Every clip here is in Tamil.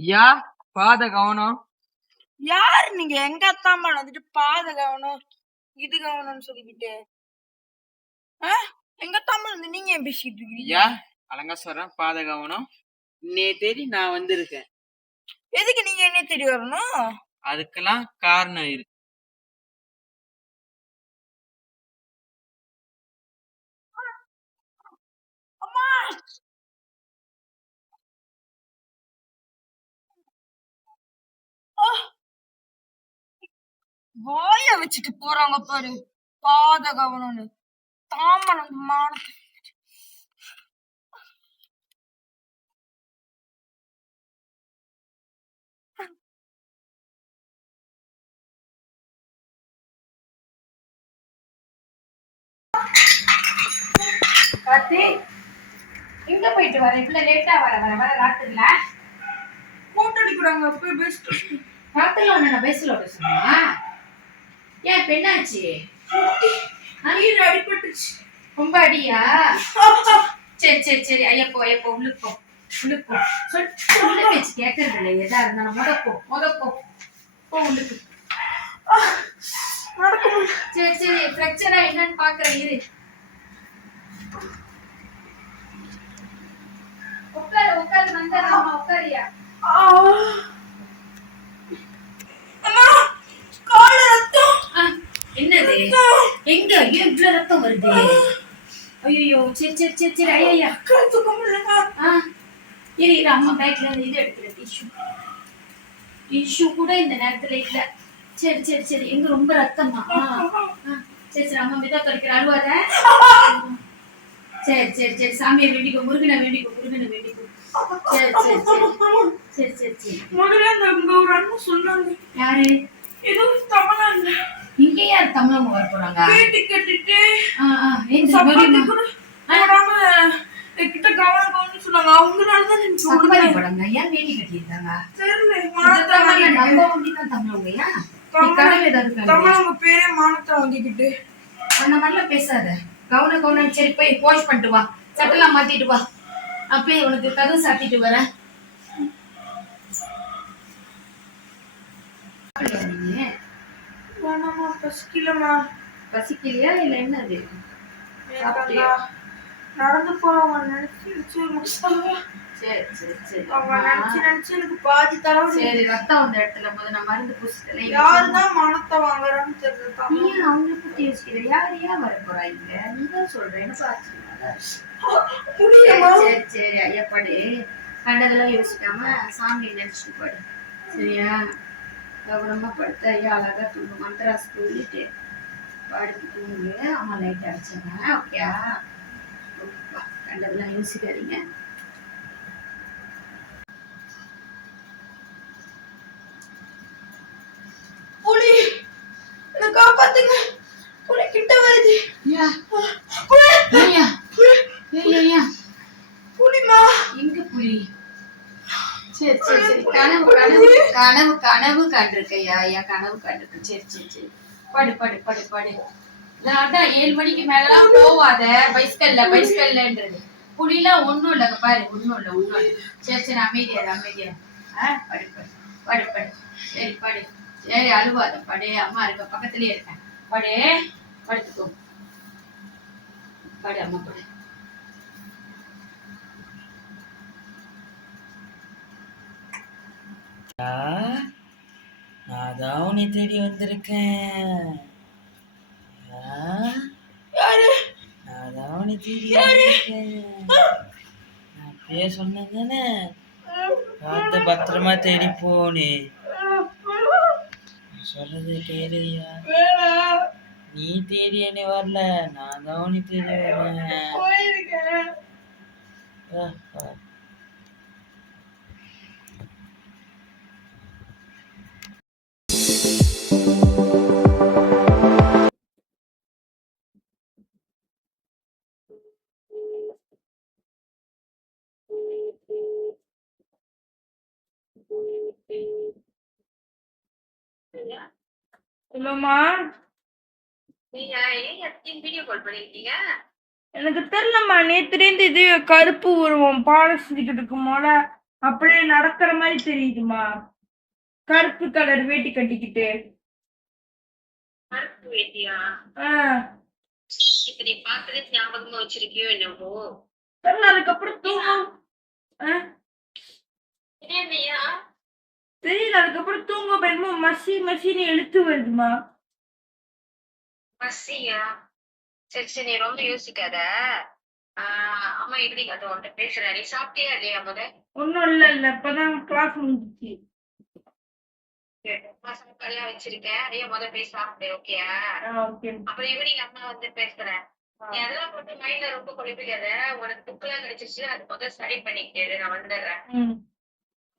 ஐயா பாத கவனம். யாரு நீங்க? எங்க அத்தாம்மா வந்துட்டு பாத கவனம் இது கவனம்னு சொல்லிக்கிட்டு எங்க அத்தாம்மா வந்து நீங்க ஏன் பேசிட்டு இருக்கீங்க? ஐயா அலங்காசரம் பாத கவனம். இன்னே தேடி நான் வந்திருக்கேன். எதுக்கு நீங்க என்ன தேடி வரணும்? அதுக்கெல்லாம் காரணம் இருக்கு. வாய வச்சுட்டு போறாங்க பாரு, பாத கவனம்னு. தாமனம் மானத்தை கார்த்தி, எங்க போயிட்டு வர? இவ்வளவு லேட்டா வர வர வர ராத்திரில போட்டோ அடிக்கிறாங்க. போய் பெஸ்ட் ராத்திரில ஒன்னு பேசல சொன்னா ஏன் பெண்ணாச்சு? நீர் அடிபட்டுச்சு. ரொம்ப அடியா? சரி சரி சரி, ஐயப்போ ஐயப்போ உள்ளுப்போ உள்ளுப்போ சொல்ல பேச்சு கேட்கறது இல்லை. எதா இருந்தாலும் முதப்போ போ உள்ளுக்கு. சரி சரி, ஃப்ராக்சரா என்னன்னு பாக்குறேன் இரு. உட்காரு உட்காரு, வந்துடுறாமா, உட்காரியா? என்னது? எங்க இவ்வளவு ரத்தம் வருது? ஐயோ சரி சரி சரி சரி, ஐயா இரு இரு, அம்மா பேக்ல இருந்து இது எடுக்கிறேன். டிஷ்யூ கூட இந்த நேரத்துல இல்ல. சரி சரி சரி, எங்க ரொம்ப ரத்தமா? சரி சரி, அம்மா மிதா தொலைக்கிற, அழுவாத. சரி சரி சரி, சாமியை வேண்டிக்கோ, முருகனை வேண்டிக்கோ, முருகனை வேண்டிக்கோ. சரி சரி சரி சரி சரி சரி. ஒரு அண்ணன் சொன்னாங்க. யாரு? ஏதோ தமிழ்நாடு. இங்க யார் தமிழவங்க வர போறாங்க? பேட்டி கட்டிட்டு கிட்ட கவனம் கவனம் சொன்னாங்க. அவங்களாலதான் சப்பாத்தி போடாங்க. ஏன் வேட்டி கட்டியிருக்காங்க? நம்ம ஒண்டிதான் தமிழவங்கயா? தமிழவங்க பேரே மானத்தை வாங்கிக்கிட்டு அந்த மாதிரிலாம் பேசாத. கவனம் கவனம். சரி போய் வாஷ் பண்ணிட்டு வா, சட்டெல்லாம் மாத்திட்டு வா. அப்பயே உனக்கு கதவு சாத்திட்டு வரேன். பசிக்கலமா? பசிக்கலையா இல்ல என்னது? நடந்து போறவங்க நினைச்சு சரி சரி சரி, அவங்க நினைச்சு எனக்கு பாதி தரவு. சரி, ரத்தம் வந்த இடத்துல போது நான் மருந்து பூசிட்டேன். யாருதான் மனத்தை வாங்குறான்னு தெரியல. நீ அவங்களை பத்தி யோசிக்கிற? யார் ஏன் வர போறாங்க? நீதான் சொல்றேன்னு பாத்து. சரி சரி, ஐயா படு. கண்டதெல்லாம் யோசிக்காம சாமியை நினைச்சிட்டு படு, சரியா? கவனமா படுத்த ஐயா அழகா தூங்கு. மந்திராஸ் சொல்லிட்டு படுத்து தூங்கு. அம்மா லைட் அடிச்சாங்க. ஓகேயா? கண்டதெல்லாம் யோசிக்காதீங்க. புலி என்ன காப்பாத்துங்க, புலி கிட்ட வருது. புலிமா எங்க புலி? சரி சரி சரி, கனவு கனவு கனவு கனவு கண்டிருக்கையா? ஐயா கனவு கண்டிருக்கேன். சரி சரி சரி, படு படு படு படு. அதான் 7 மணிக்கு மேலாம் போவாத பைஸ்கல்லன்றது. புலிலாம் ஒண்ணும் இல்லைங்க பாரு, ஒண்ணும் இல்லை. சரி சரி, அமைதியா அமைதியா. படு படு படு படு. சரி படு. சரி அழுவாத, படு. அம்மா இருக்க பக்கத்துலயே இருக்கேன். படு, படுத்துக்கோ. படு அம்மா, படு. நான் தான் உன்னை தேடி வந்திருக்கேன். நான் தான் உன்னை தேடி வந்திருக்கேன். நான் பேர் சொன்னதானே, பார்த்து பத்திரமா தேடி போனே. சொல்றது கேளையா? நீ தேடி என்ன வரல, நான் தான் உன்னை தேடி வரேன். இல்லம்மா, வீடியோ கால் பண்ணிருக்கீங்க? எனக்கு தெரியலம்மா. நேத்துலேருந்து இது கருப்பு உருவம் பாடம் செஞ்சுக்கிட்டு இருக்குமோல, அப்படியே நடக்கிற மாதிரி தெரியுதுமா. கருப்பு கலர் வேட்டி கட்டிக்கிட்டு. கருப்பு வேட்டியா? இப்ப நீ பாக்குறது ஞாபகமா வச்சிருக்கியோ என்னவோ. அதுக்கப்புறம் தூங்கும் தெரியல. அதுக்கப்புறம் தூங்க போயிருமோ மசி மசின்னு எழுத்து வருதுமா. மசியா? சரி சரி, நீ ரொம்ப யோசிக்காத. அம்மா எப்படி அது உன்கிட்ட பேசுறேன். நீ சாப்பிட்டியா இல்லையா? ஒன்னும் இல்ல இப்பதான் கிளாஸ் முடிஞ்சிச்சு. சாப்பாடுலாம் வச்சிருக்கேன். ஐயா போய் சாப்பிடு. ஓகேயா? அப்புறம் ஈவினிங் அம்மா வந்து பேசுறேன். நீ அதெல்லாம் போட்டு மைண்ட்ல ரொம்ப குழப்பிக்காத. உனக்கு புக் எல்லாம் கிடைச்சிச்சு, அது ஸ்டடி பண்ணிக்கிட்டு நான் வந்துடுறேன்.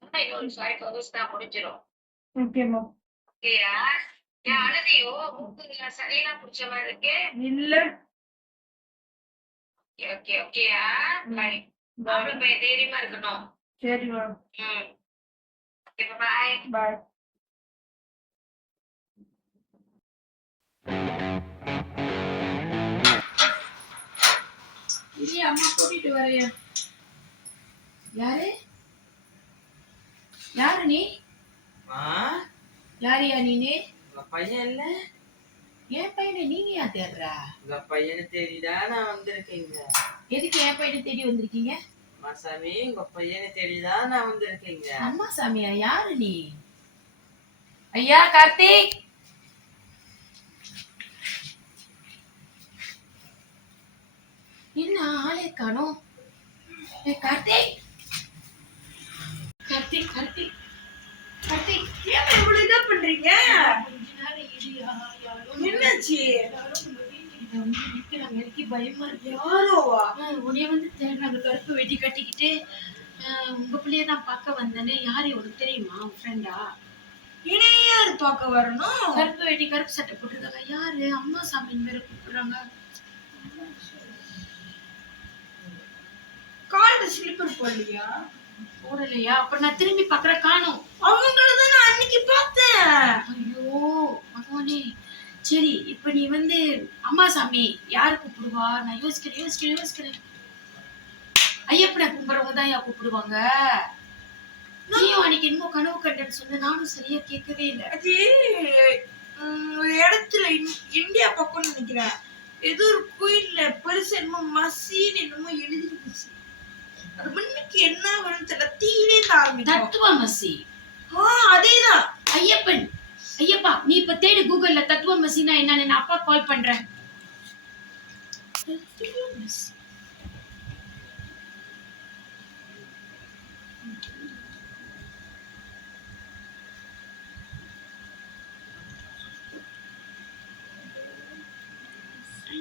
இன்னொரு 5 hours தான் முடிஞ்சிடும். ஓகேயா? ஏன் அழுதியோ? மூக்குல சளியெல்லாம் பிடிச்ச மாதிரி இருக்கு. இல்ல. ஓகே ஓகேயா? பை. அப்புறம் போய் தைரியமா இருக்கணும். சரிமா. ஓகே, பாய் பாய். அம்மா கூட்டிட்டு வரையா? யாரு யாரு நீ? யாரியா நீனு? உங்க பையன் இல்ல? என் பையனை நீங்க யார் தேடுறா? உங்க பையனை தேடிடா நான் வந்திருக்கீங்க. எதுக்கு என் பையனை தேடி வந்திருக்கீங்க? அம்மா சாமி, உங்க பையனை தேடிதான் நான் வந்திருக்கீங்க. அம்மா சாமியா? யாரு நீ? ஐயா கார்த்திக், என்ன ஆளே காணோம்? கார்த்திக் கார்த்திக் கார்த்திக் கார்த்திக், ஏன் இவ்வளவு இதா பண்றீங்க? என்னாச்சு? எனக்கு பயமா இருக்கு. யாரோவா? உன்னைய வந்து தேடுறாங்க கருப்பு வெட்டி கட்டிக்கிட்டு. உங்க பிள்ளைய நான் பார்க்க வந்தேனே. யாரு உனக்கு தெரியுமா? உன் ஃப்ரெண்டா? யாரு பார்க்க வரணும்? கருப்பு வெட்டி கருப்பு சட்டை போட்டுருக்காங்க. யாரு? அம்மா சாமின்னு பேரை கூப்பிடுறாங்க. கால்ல ஸ்லிப்பர் போடலையா? போடலையா? அப்ப நான் திரும்பி பாக்குற காணோம். அவங்களதான் நான் அன்னைக்கு பார்த்தேன். ஐயோ பகவானே. சரி, இப்ப நீ வந்து அம்மா சாமி யாரு கூப்பிடுவா? நான் யோசிக்கிறேன். ஐயப்பனை கும்பிடுறவங்க தான் யார் கூப்பிடுவாங்க? நீயும் அன்னைக்கு என்னமோ கனவு கண்டேன்னு சொன்ன. நானும் சரியா கேட்கவே இல்லை. அது ஒரு இடத்துல இந்தியா பக்கம் நினைக்கிறேன். ஏதோ ஒரு கோயில்ல பெருசு என்னமோ மசின்னு என்னமோ எழுதிருந்துச்சு. அது முன்னுக்கு என்ன வரும் தெரியல. தீயிலே ஆரம்பிக்கும். தத்துவ மசி. அதேதான். ஐயப்பன். ஐயப்பா, நீ இப்ப தேடு கூகுள்ல தத்துவ மசினா என்னன்னு. நான் அப்பா கால் பண்றேன்.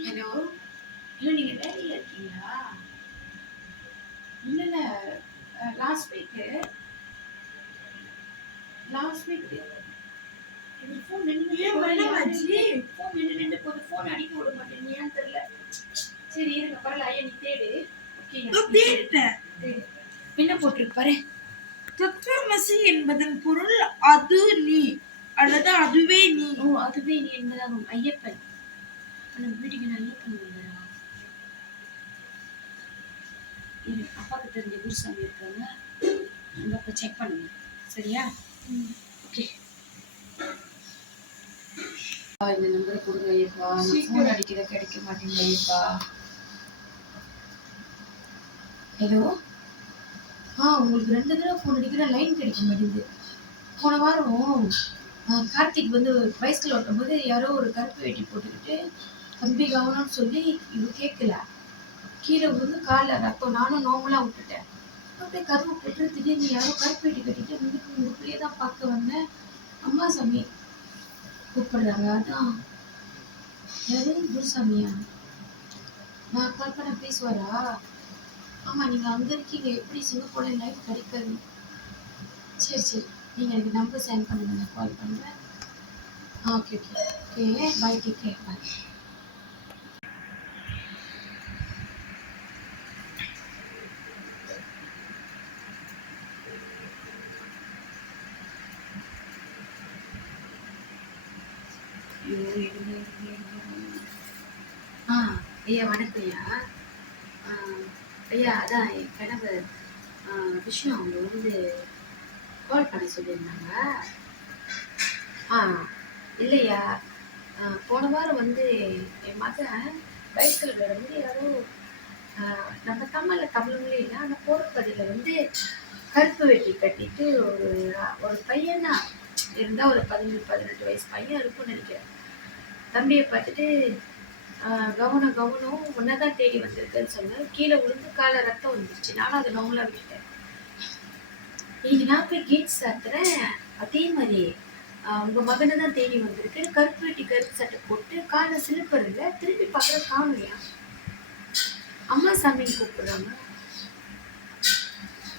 ஹலோ ஹலோ, நீங்க வேலையில இருக்கீங்களா? இல்ல லாஸ்ட் வீக் ஃபோன் அடிக்க விட மாட்டேன் தெரியல. சரி இருங்க, பரவாயில்ல. ஐயா நீ தேடு. என்ன போட்டிருக்கு பாரு. தத்துவமசி என்பதன் பொருள் அது நீ அல்லது அதுவே நீ. அதுவே நீ என்பதாகும். ஐயப்பன். வீட்டுக்கு நான் ஐயப்பன் வந்தேன். அப்பாவுக்கு தெரிஞ்ச குருசாமி இருக்காங்க. அங்க அப்ப செக் பண்ணுங்க. சரியா? ஓகே. இந்த நம்பரை கொடுங்க ஐயப்பா. ஃபோன் அடிக்கிற கிடைக்க மாட்டேங்குது ஐயப்பா. ஹலோ. உங்களுக்கு 2 தடவை ஃபோன் அடிக்கிற, லைன் கிடைக்க மாட்டேங்குது. போன வாரம் கார்த்திக் வந்து பைஸ்கில் ஓட்டும் போது யாரோ ஒரு கருப்பு வேட்டி போட்டுக்கிட்டு தம்பி கவனம்னு சொல்லி இது கேட்கல, கீழே விழுந்து காலில் ரத்தம். நானும் நார்மலாக விட்டுட்டேன். அப்படியே கருவு போட்டு திடீர்னு யாரோ கருப்பு வேட்டி கட்டிட்டு வந்துட்டு உங்க பிள்ளைய தான் பார்க்க வந்தேன். அம்மா சாமி கூப்பிடுறாங்க. அதான் யாரு? குருசாமியா? நான் கால் பண்ண பேசுவாரா? ஆமா, நீங்க அங்க இருக்கீங்க. எப்படி சிங்கப்பூர்ல லைஃப் கிடைக்காது. சரி, நீங்க எனக்கு நம்பர் சென்ட் பண்ணுங்க, நான் கால் பண்றேன். Okay bye. Take care. Bye. ஐயா வணக்கம் ஐயா. ஐயா அதான் என் கணவர் விஷ்ணு அவங்க வந்து கால் பண்ண சொல்லியிருந்தாங்க. இல்லையா, போன வாரம் வந்து என் மகன் பைக்கில் வந்து யாரோ நம்ம தமிழ்ங்களே இல்லை, ஆனால் போர்ப்பதியில் வந்து கருப்பு வெட்டி கட்டிட்டு ஒரு பையனா இருந்தால் ஒரு 17-18 வயசு பையன் இருக்கும்னு நினைக்கிறேன். தம்பியை பார்த்துட்டு கவனம் ஒன்னதான் தேடி வந்திருக்குன்னு சொன்னேன். கீழே விழுந்து காலை ரத்தம் வந்துருச்சு. நானும் அதை நார்மலாக விட்டுட்டேன். இன்னைக்கு நான் போய் கேட் சாத்துறேன், அதே மாதிரி உங்க மகனை தான் தேடி வந்திருக்கு. கருப்பு வெட்டி கருப்பு சட்டை போட்டு காலை சிலுப்பர் இல்லை, திருப்பி பார்க்குற காணுயா. அம்மா சாமின்னு கூப்பிடுறாங்க.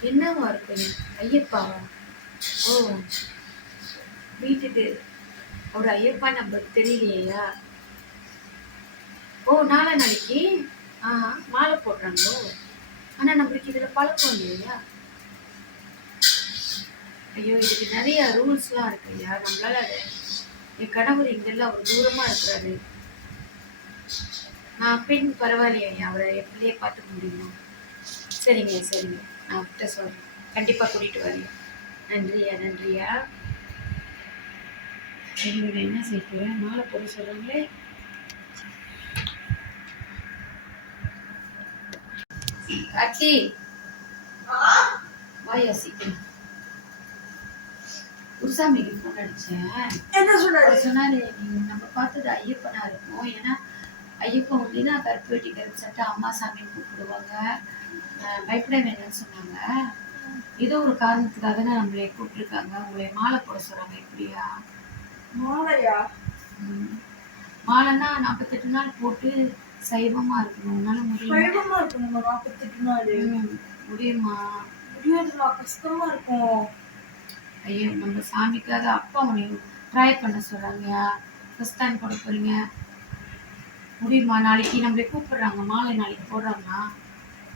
என்னவா இருக்குங்க? ஐயப்பாவா? ஓ, வீட்டுக்கு ஒரு ஐயப்பா நம்பருக்கு தெரியலையா? ஓ, நாளைக்கு மாலை போடுறாங்களோ? ஆனா நம்மளுக்கு இதுல பழக்கம் இல்லையா? ஐயோ, இதுக்கு நிறைய ரூல்ஸ்லாம் இருக்கு ஐயா. நம்மளால என் கணவர் இங்கெல்லாம் அவர் தூரமா இருக்கிறாரு. நான் பெண் பரவாயில்லையா ஐயா, அவரை எப்படியே பார்த்துக்க முடியுமா? சரிங்க, நான் அவர்கிட்ட சொல்றேன், கண்டிப்பா கூட்டிட்டு வரீங்க. நன்றியா. சரி, என்ன செய்ய மாலை போட சொல்றாங்களே. கார்த்தி, வாயா சீக்கிரம். உசாமிக்கு ஃபோன் அடிச்சேன். என்ன சொன்னாரு, நம்ம பார்த்தது ஐயப்பனா இருக்கும். ஏன்னா ஐயப்பன் அப்படின்னா கருப்பு வெட்டி கருப்பு சட்டை, அம்மா சாமின்னு கூப்பிடுவாங்க, பயப்பட வேணும்னு சொன்னாங்க. ஏதோ ஒரு காரணத்துக்காக தான் நம்மளை கூப்பிட்டுருக்காங்க. உங்களை மாலை போட சொல்றாங்க. எப்படியா? மாலையா? மாலைன்னா 48 நாள் போட்டு சைவமா இருக்கணும். உன்னால முடியும்? 48 நாள் முடியுமா? முடியாதுமா, கஷ்டமா இருக்கும். ஐயோ, நம்ம சாமிக்காக அப்பா உன்னையும் ட்ரை பண்ண சொல்றாங்கயா. ஃபர்ஸ்ட் டைம் போட போறீங்க, முடியுமா? நாளைக்கு நம்மளை கூப்பிடுறாங்க, மாலை நாளைக்கு போடுறாங்கன்னா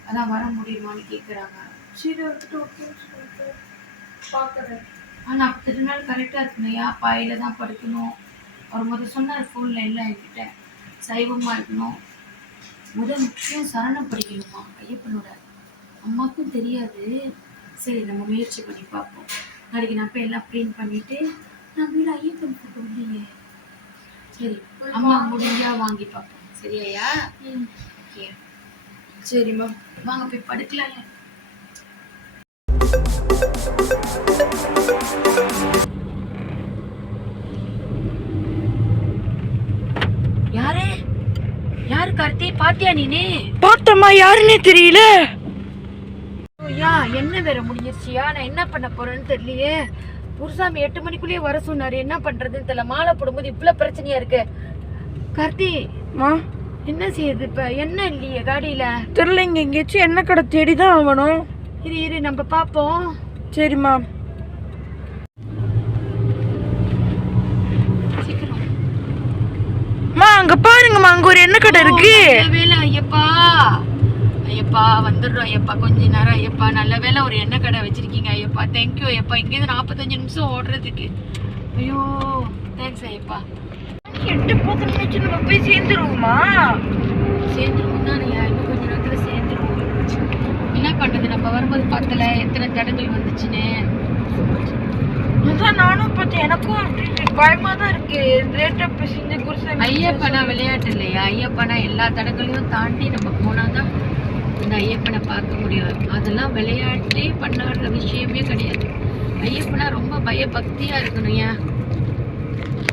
அதான் வர முடியுமான்னு கேட்குறாங்க. சரி, பார்க்குறேன். 48 நாள் கரெக்டாக இருக்கணும்யா. பாயில தான் படுக்கணும். அவர் முதல் சொன்னார் ஃபோனில் எல்லாம் என்கிட்ட, சைவமாக இருக்கணும். முக்கியம் சரணம் படிக்கணுமா ஐயப்பனோட. அம்மாவுக்கும் தெரியாது. சரி, நம்ம முயற்சி பண்ணி பார்ப்போம். நாளைக்கு நான் போய் எல்லாம் பிரிண்ட் பண்ணிட்டு நான் வீடு ஐயப்பன் போட்டோ இல்லையே. சரி, அம்மா முடிஞ்சா வாங்கி பார்ப்போம். சரியா? ஓகே, சரிம்மா, வாங்க போய் படுக்கலாம். யாரு கார்த்தி? பாத்தியா நீனே? பார்த்தம்மா, யாருன்னே தெரியல. என்ன வேற முடிஞ்சிருச்சியா? நான் என்ன பண்ண போறேன்னு தெரியலையே. புருசாமி 8 மணிக்குள்ளேயே வர சொன்னாரு. என்ன பண்றதுன்னு தெரியல. மாலை போடும்போது இவ்வளவு பிரச்சனையா இருக்கு. கார்த்தி, என்ன செய்யுது இப்ப? என்ன இல்லையே காடியில? தெரியல, இங்க எங்கேயாச்சும் என்ன கடை தேடிதான் ஆகணும். இரு நம்ம பாப்போம். சரிம்மா. சீக்கிரம் அங்க பாருங்கம்மா, அங்க ஒரு எண்ணெய் கடை இருக்கு. வேலை ஐயப்பா வந்துடுறோம் ஐயப்பா, கொஞ்ச நேரம் ஐயப்பா. நல்ல வேலை ஒரு எண்ணெய் கடை வச்சிருக்கீங்க ஐயப்பா. தேங்க்யூ ஐயப்பா. இங்கேருந்து 45 நிமிஷம் ஓடுறதுக்கு. ஐயோ, தேங்க்ஸ் ஐயப்பா. 8:10 நிமிஷம் நம்ம போய் சேர்ந்துருவோமா? சேர்ந்துருவோம் தானேயா, இன்னும் கொஞ்ச நேரத்துல சேர்ந்துருவோம். என்ன பண்றது, நம்ம வரும்போது பார்த்தல எத்தனை தடங்கள் வந்துச்சுன்னு. அதான் நானும் பார்த்தேன், எனக்கும் பயமா தான் இருக்கு. ஐயப்பனா விளையாட்டு இல்லையா? ஐயப்பனா எல்லா தடங்களையும் தாண்டி நம்ம போனாதான் இந்த ஐயப்பனை பார்க்க முடியும். அதெல்லாம் விளையாட்டே பண்ணாத விஷயமே கிடையாது. ஐயப்பனா ரொம்ப பயபக்தியா இருக்கணும். ஏன்?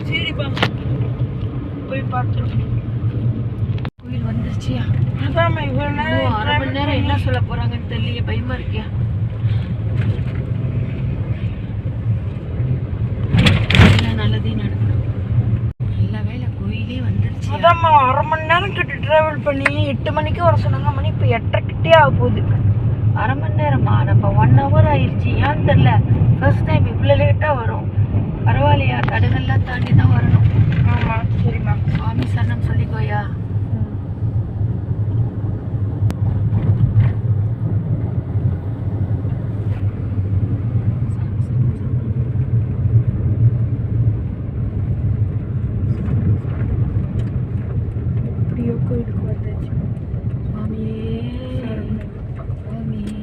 சரிப்பா, போய் பார்த்துருவோம். கோயில் வந்துருச்சியா? அதான் இவ்வளவு நேரம், 1/2 மணி நேரம் என்ன சொல்ல போறாங்கன்னு தெரியல. பயமா இருக்கியா? நல்லதே நடக்கும். நல்ல வேலை கோயிலே வந்துருச்சு. அதாம்மா, 1/2 மணி நேரம் கிட்ட டிராவல் பண்ணி 8 மணிக்கு வர சொன்னாங்க. மணி இப்போ 8:30 கிட்டே ஆக போகுது. 1/2 மணி நேரமா? நம்ம 1 hour ஆயிடுச்சு. ஏன்னு தெரியல, ஃபர்ஸ்ட் டைம் இவ்வளோ லேட்டாக வரும். பரவாயில்லையா, தடங்கள்லாம் தாண்டி தான் வரணும். ஆமாம், சரிம்மா. சுவாமி சரணம் சொல்லிக்கோயா. கோயிலுக்கு வந்தாச்சு. சுவாமியே, சுவாமியே.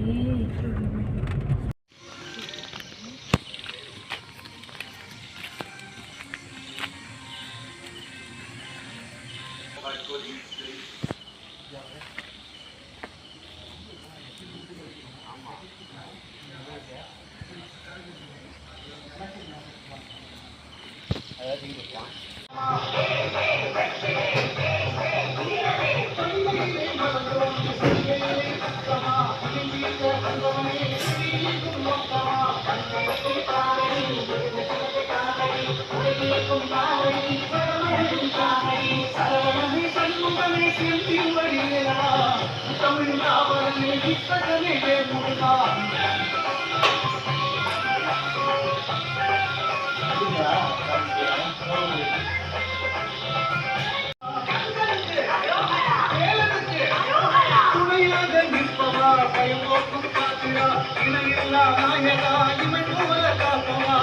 துணையாக நிற்பவா பயம்போக்கும் காத்திரா இணையில்லா நாயகா இமை போல காப்பவா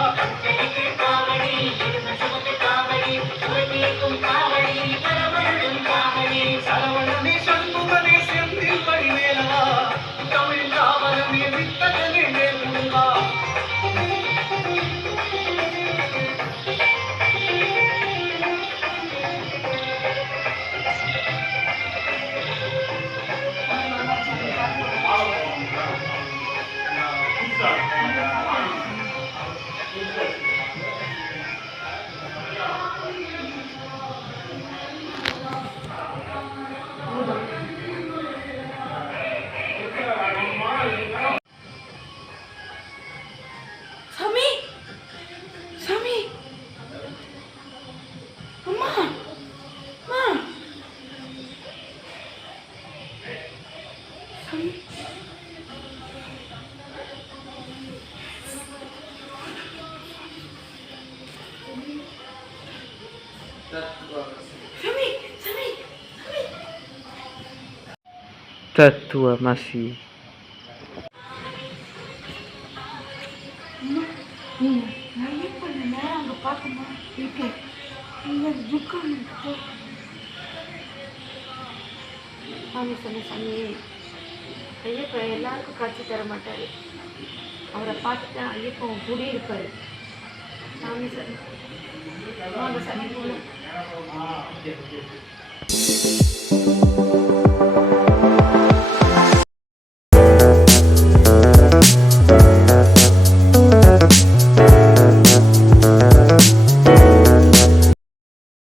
காவடி காவடி உலகீக்கும் காவடி பரவழும் காவடி சரவணனே சண்முகனே செந்தில் பரிவேலா தமிழ் காவலனே வித்தகனே நேர்முகா சாமி சாமி அம்மா அம்மா சாமி சாமி சாமி தத்துவமசி. நிறைய பண்ண நேரம் அங்கே பார்க்கமா இருக்கு இங்கே துக்கம் இருக்கு சாமி சொன்ன சாமி ஐயப்பன் எல்லாருக்கும் காட்சி தர மாட்டார். அவரை பார்த்துட்டா ஐயப்பன் கூட இருப்பார். சாமி சார்